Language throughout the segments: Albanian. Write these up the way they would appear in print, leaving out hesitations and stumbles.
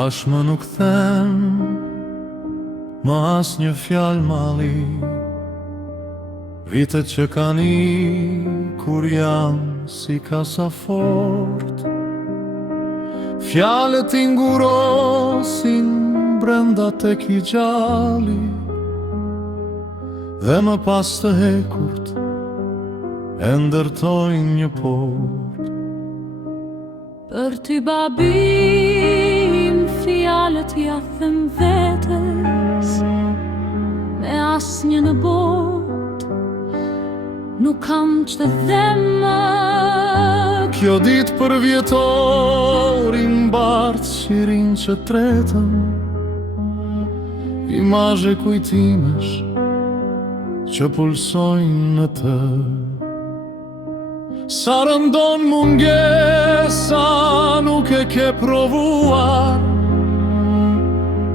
Tash më nuk them më as një fjalë mali. Vitet që kanë kur jam si kasafort, fjalët i ngurosin brenda tek I gjalli, dhe më pas të hekurt e ndërtojnë një port. Për ty babim fjalët ja them vetes, me asnjë në botë nuk kam që të them më. Kjo ditë për vjetori mbart qirin që tretëm, imazhe kujtimesh që pulsojnë në të. Sa rëndon mungesa nuk e ke provuar,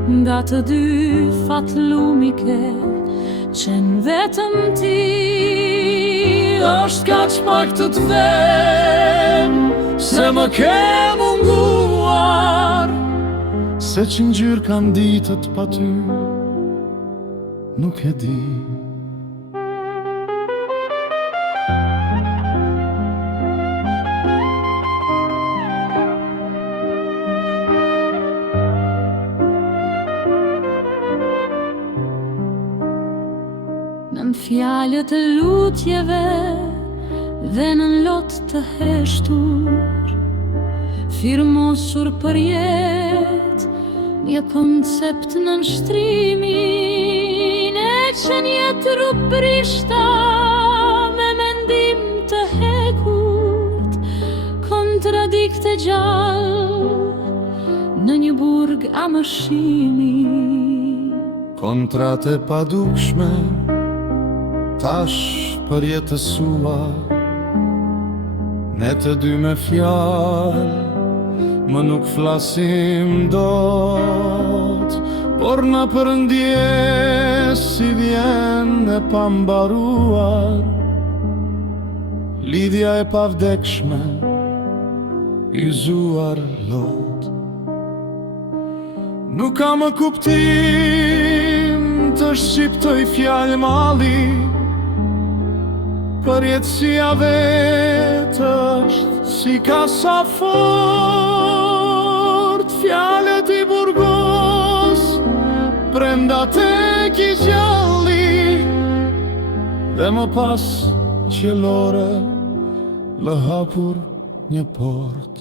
nga të dy fatlumike qen vetëm ti. Është kaq pak të them se më ke munguar, se që ngjyrë kanë ditët pa ty nuk e di. Nën fjalët e lutjeve dhe nën lot të heshtur, firmosur për jetë një koncept në nshtrimin e që njetë rubrishta me mendim të hekurt, kontradikte gjallë në një burg amëshimi. Kontrate padukshme tash përjetësua, ne të dy me fjalë më nuk flasim dot, por në përndjes si vjen e pambaruar, lidhja e pavdekshme I zuar lot. Nuk ka më kuptim të shqiptoj fjalë mali, për jetësia vetë është si kasafort, fjalët I burgos brenda tek I gjalli, dhe më pas qellore lë hapur një port.